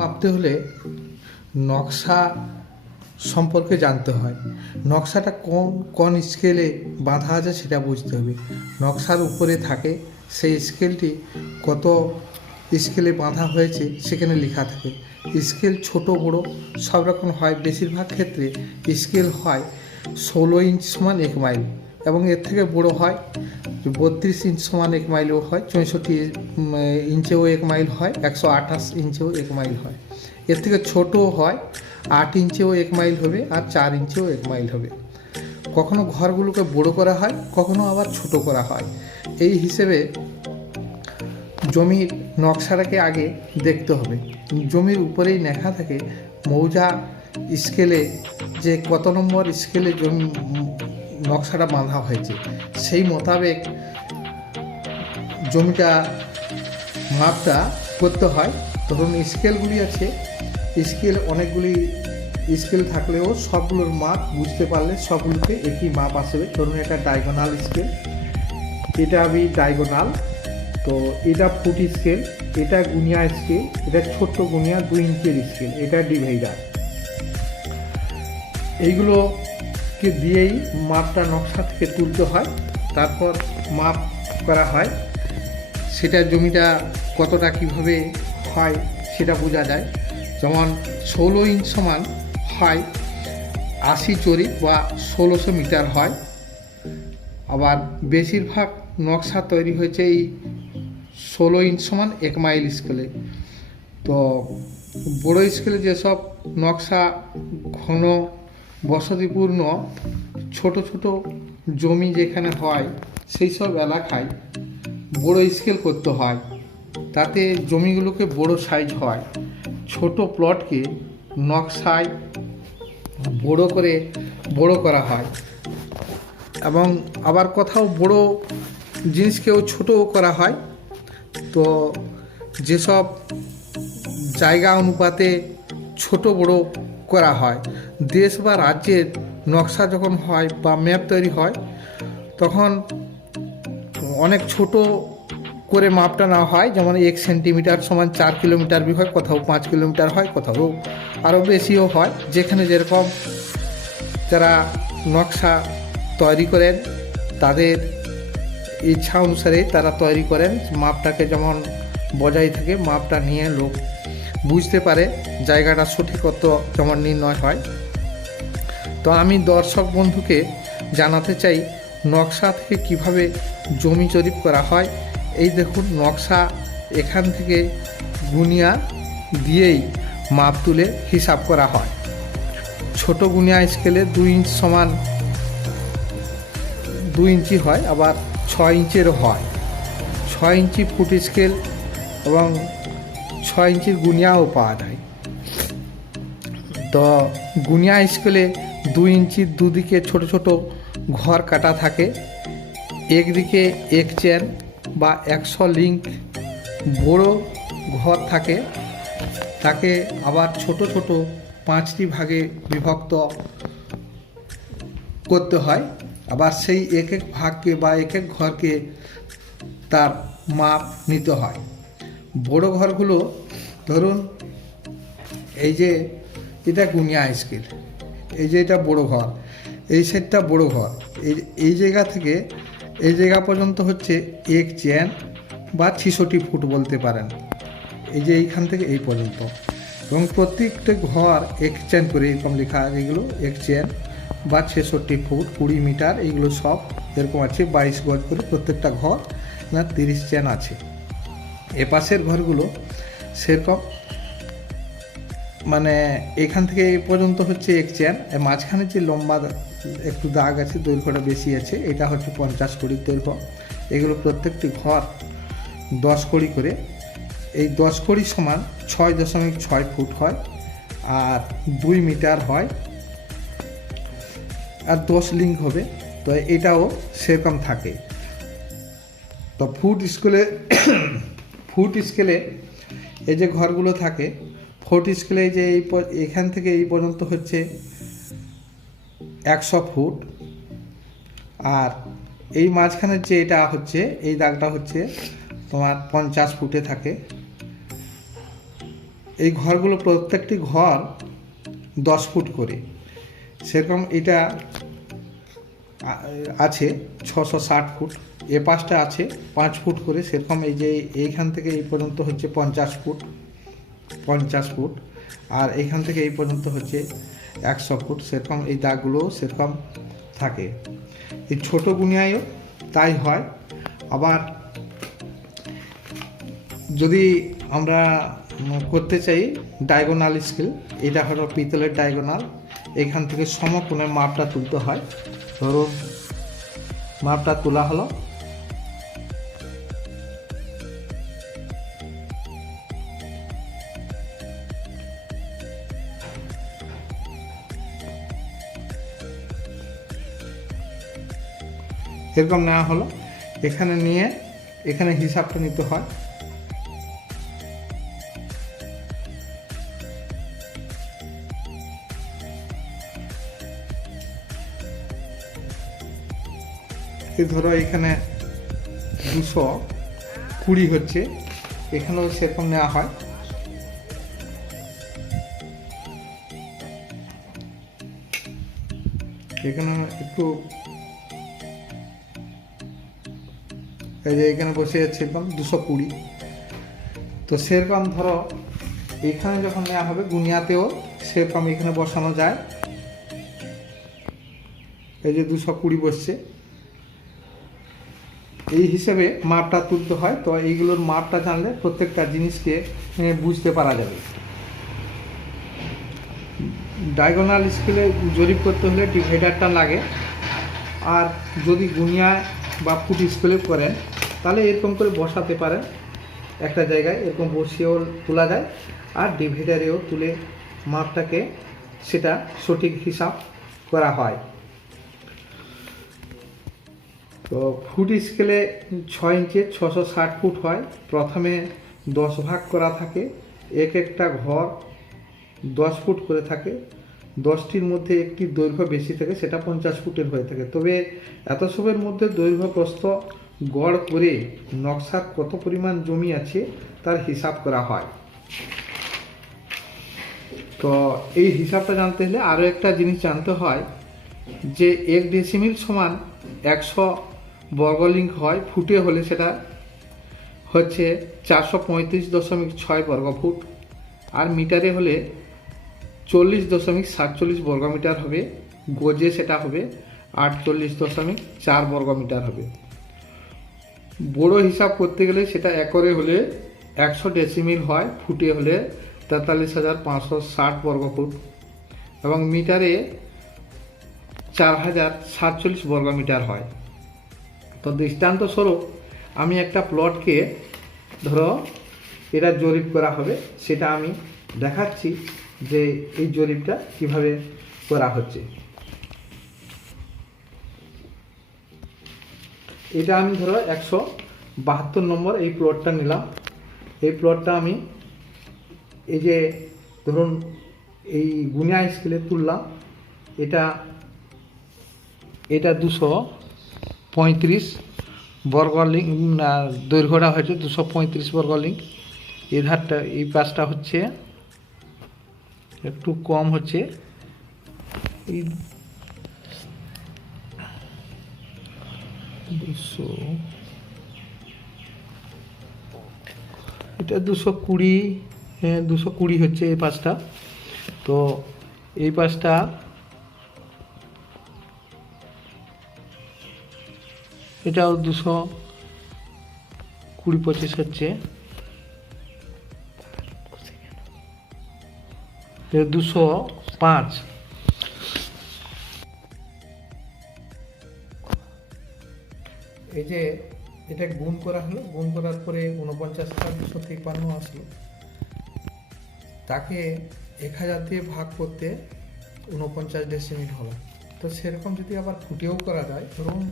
মাপতে হলে নকশা সম্পর্কে জানতে হয়। নকশাটা কোন কোন স্কেলে বাঁধা আছে সেটা বুঝতে হবে। নকশার উপরে থাকে সেই স্কেলটি কত স্কেলে বাঁধা হয়েছে সেখানে লেখা থাকে। স্কেল ছোট বড় সব রকম হয়। বেশিরভাগ ক্ষেত্রে স্কেল হয় 16 ইঞ্চ সমান 1 মাইল, এবং এর থেকে বড় হয় 32 ইঞ্চ সমান 1 মাইলও হয়, 64 ইঞ্চেও 1 মাইল হয়, 128 ইঞ্চেও 1 মাইল হয়। এর থেকে ছোটও হয়, 8 ইঞ্চেও 1 মাইল হবে, আর 4 ইঞ্চেও 1 মাইল হবে। কখনো ঘরগুলোকে বড় করা হয়, কখনো আবার ছোট করা হয়। এই হিসেবে জমির নকশাটাকে আগে দেখতে হবে। জমির উপরেই লেখা থাকে মৌজা স্কেলে যে কত নম্বর স্কেলে জমি নকশাটা বাঁধা হয়েছে, সেই মোতাবেক জমিটা মাপটা করতে হয়। ধরুন স্কেলগুলি আছে, স্কেল অনেকগুলি স্কেল থাকলেও সবগুলোর মাপ বুঝতে পারলে সবগুলোতে একই মাপ আসবে। ধরুন এটা ডায়াগোনাল স্কেল, এটা আমি ডায়াগোনাল, তো এটা ফুট স্কেল, এটা গুনিয়া স্কেল, এটা ছোট্ট গুনিয়া 2 ইঞ্চের স্কেল, এটা ডিভাইডার। এইগুলোকে দিয়েই মাপটা নকশা থেকে তুলতে হয়, তারপর মাপ করা হয়। সেটা জমিটা কতটা কীভাবে হয় সেটা বোঝা যায়। যেমন 16 ইঞ্চ সমান হয় 80 চড়ি বা 1600 মিটার হয়। আবার বেশিরভাগ নকশা তৈরি হয়েছে এই 16 ইঞ্চ সমান 1 মাইল স্কেলে। তো বড়ো স্কেলে যেসব নকশা ঘন বসতিপূর্ণ ছোট ছোট জমি যেখানে হয় সেই সব এলাকায় বড়ো স্কেল করতে হয়, তাতে জমিগুলোকে বড় সাইজ হয়। ছোট প্লটকে নকশায় বড় করা হয়, এবং আবার কোথাও বড় জিনিসকেও ছোটও করা হয়। তো যেসব জায়গা অনুপাতে ছোট বড় করা হয়, দেশ বা রাজ্যের নকশা যখন হয় বা ম্যাপ তৈরি হয়, তখন অনেক ছোট করে মাপটা নেওয়া হয়। যেমন 1 সেন্টিমিটার সমান 4 কিলোমিটার হয়, কোথাও 5 কিলোমিটার হয়, কোথাও আরও বেশিও হয়। যেখানে যেরকম যারা নকশা তৈরি করেন তাদের ইচ্ছা অনুসারে তারা তৈরি করেন। মাপটাকে যেমন বজায় থাকে, মাপটা নিয়ে লোক বুঝতে পারে, জায়গাটা সঠিকত্ব যেমন নির্ণয় হয়। তো আমি দর্শক বন্ধুকে জানাতে চাই নকশা থেকে কিভাবে জমি জরিপ করা হয়। এই দেখুন নকশা, এখান থেকে গুনিয়া দিয়েই মাপ তুলে হিসাব করা হয়। ছোট গুনিয়া স্কেলে 2 ইঞ্চ সমান 2 ইঞ্চি হয়, আবার 6 ইঞ্চেরও হয়। 6 ইঞ্চি ফুট স্কেল এবং 6 ইঞ্চির গুনিয়াও পাওয়া যায়। তো গুনিয়া স্কেলে 2 ইঞ্চির দুদিকে ছোট ছোট ঘর কাটা থাকে। একদিকে 1 চেন বা 100 লিঙ্ক বড় ঘর থাকে, তাকে আবার ছোট ছোট 5টি ভাগে বিভক্ত করতে হয়। আবার সেই এক এক ভাগকে বা এক এক ঘরকে তার মাপ নিতে হয়। বড় ঘরগুলো ধরুন এই যে এটা গুনিয়া স্কেল, এই যে এটা বড় ঘর, এই সেটটা বড় ঘর, এই জায়গা থেকে এই জায়গা পর্যন্ত হচ্ছে 1 চেন বা 66 ফুট বলতে পারেন। এই যে এইখান থেকে এই পর্যন্ত, এবং প্রত্যেকটা ঘর 1 চেন করে এরকম লেখা আছে। এগুলো 1 চেন বা 66 ফুট 20 মিটার, এইগুলো সব এরকম আছে। 22 গজ করে প্রত্যেকটা ঘর, না 30 চেন আছে। এপাশের ঘরগুলো সেরকম, মানে এখান থেকে এই পর্যন্ত হচ্ছে 1 চেন। মাঝখানে যে লম্বা একটু দাগ আছে, দৈর্ঘ্যটা বেশি আছে, এটা হচ্ছে 50 কড়ির দৈর্ঘ্য। এগুলো প্রত্যেকটি ঘর 10 কড়ি করে। এই 10 কড়ি সমান 6.6 ফুট হয়, আর 2 মিটার হয়, আর 10 লিঙ্ক হবে। তো এটাও সেরকম থাকে। তো ফুট স্কেলে এই যে ঘরগুলো থাকে, ফুট স্কেলে যে এখান থেকে এই পর্যন্ত হচ্ছে 100 ফুট, আর এই মাঝখানের যে এটা হচ্ছে এই দাগটা হচ্ছে তোমার 50 ফুটে থাকে। এই ঘরগুলো প্রত্যেকটি ঘর 10 ফুট করে, সেরকম এটা আছে 660 ফুট, এ পাশটা আছে 5 ফুট করে, সেরকম এই যে এইখান থেকে এই পর্যন্ত হচ্ছে 50 ফুট, 50 ফুট, আর এইখান থেকে এই পর্যন্ত হচ্ছে 100 ফুট, সেরকম এই দাগগুলো সেরকম থাকে। এই ছোটো গুনিয়ায়ও তাই হয়। আবার যদি আমরা করতে চাই ডায়াগোনাল স্কেল, এটা হলো পিতলের ডায়াগোনাল, এখান থেকে সমকোণে মাপটা তুলতে হয়। ধরুন মাপটা তোলা হলো, এরকম নেওয়া হলো, এখানে নিয়ে এখানে হিসাবটা নিতে হয়। এই ধরো এখানে 220 হচ্ছে, এখানেও সেরকম নেওয়া হয়। এখানে একটু এই যে এখানে বসে যাচ্ছে এরকম 220, তো সেরকম ধরো এখানে যখন নেওয়া হবে গুনিয়াতেও সেরকম এখানে বসানো যায়। এই যে 220 বসছে, এই হিসেবে মাপটা তুলতে হয়। তো এইগুলোর মাপটা জানলে প্রত্যেকটা জিনিসকে বুঝতে পারা যাবে। ডায়াগোনাল স্কেলে জরিপ করতে হলে ডিভাইডারটা লাগে, আর যদি গুনিয়া বা ফুট স্কেলে করেন তাহলে এরকম করে বসাতে পারেন একটা জায়গায়, এরকম বসিয়েও তোলা যায়, আর ডিভাইডারেও তুলে মাপটাকে সেটা সঠিক হিসাব করা হয়। তো ফুট স্কেলে 6 ইঞ্চে 660 ফুট হয়। প্রথমে 10 ভাগ করা থাকে, এক একটা ঘর 10 ফুট করে থাকে, 10টির মধ্যে একটি দৈর্ঘ্য বেশি থাকে, সেটা 50 ফুটের হয়ে থাকে। তবে এত সবের মধ্যে দৈর্ঘ্য প্রস্থ গড় করে নকশার কত পরিমাণ জমি আছে তার হিসাব করা হয়। তো এই হিসাবটা জানতে হলে আরও একটা জিনিস জানতে হয়, যে 1 ডেসিমিল সমান 100 বর্গলিঙ্ক হয়, ফুটে হলে সেটা হচ্ছে 435.6 বর্গফুট, আর মিটারে হলে 40.47 বর্গমিটার হবে, গজে সেটা হবে 48.4 বর্গমিটার হবে। বড় হিসাব করতে গেলে সেটা একরে হলে 100 ডেসিমিল হয়, ফুটে হলে 43,560 বর্গফুট, এবং মিটারে 4047 বর্গমিটার হয়। তো দৃষ্টান্তস্বরূপ আমি একটা প্লটকে ধরো এটা জরিপ করা হবে, সেটা আমি দেখাচ্ছি যে এই জরিপটা কিভাবে করা হচ্ছে। এটা আমি ধরো 172 নম্বর এই প্লটটা নিলাম। এই প্লটটা আমি এই যে ধরুন এই গুনিয়া স্কেলে তুললাম, এটা 235 বর্গলিঙ্ক, দৈর্ঘ্যটা হচ্ছে 235 বর্গলিঙ্ক। এই ধারটা এই পাশটা হচ্ছে একটু কম হচ্ছে, এই 200, এটা 220, হ্যাঁ 220 হচ্ছে এই পাশটা। তো এই পাশটা এটাও 220-25 হচ্ছে, 205। এই যে এটা গুণ করা হলো, গুণ করার পরে 49,253 আসলো, তাকে 1000 দিয়ে ভাগ করতে 49 ডেসিমিল হলো। তো সেরকম যদি আবার ফুটেও করা যায়, ধরুন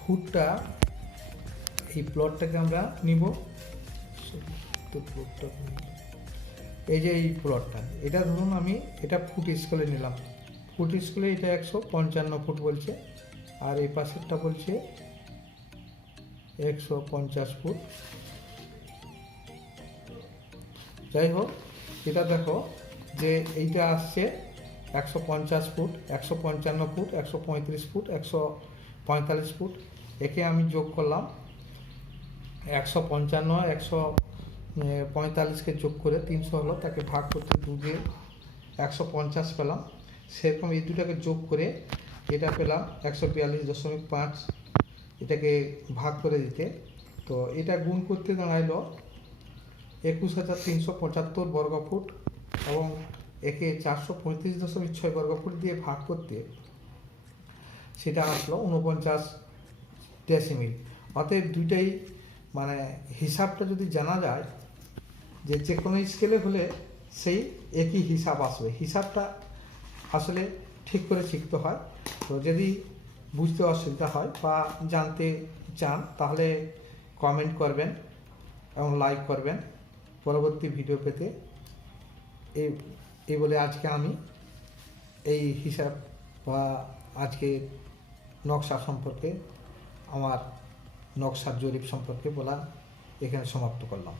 ফুটটা এই প্লটটাকে আমরা নিব, তো প্লটটা এই যে এই প্লটটা, এটা ধরুন আমি এটা ফুট স্কেলে নিলাম, ফুট স্কেলে এটা 155 ফুট বলছে, আর এই পাশেরটা বলছে 150 ফুট। যাই হোক, এটা দেখো যে এইটা আসছে 150 ফুট, 155 ফুট, 135 ফুট, 145 ফুট। একে আমি যোগ করলাম 155, 145কে যোগ করে 300 হলো, তাকে ভাগ করতে 2 দিয়ে 150 পেলাম। সেরকম এই দুটাকে যোগ করে এটা পেলাম 142.5, এটাকে ভাগ করে দিতে, তো এটা গুণ করতে দাঁড়াইলো 21,375 বর্গফুট, এবং একে 435.6 বর্গফুট দিয়ে ভাগ করতে সেটা আসলো 49 ডেসিমিল। অতএব দুইটাই মানে হিসাবটা যদি জানা যায়, যে কোনো স্কেলে হলে সেই একই হিসাব আসবে, হিসাবটা আসলে ঠিক করে শিখতে হয়। তো যদি বুঝতে অসুবিধা হয় বা জানতে চান তাহলে কমেন্ট করবেন এবং লাইক করবেন পরবর্তী ভিডিও পেতে। এই বলে আজকে আমি এই হিসাব বা আজকে নকশা সম্পর্কে, আমার নকশার জরিপ সম্পর্কে বলা এখানে সমাপ্ত করলাম।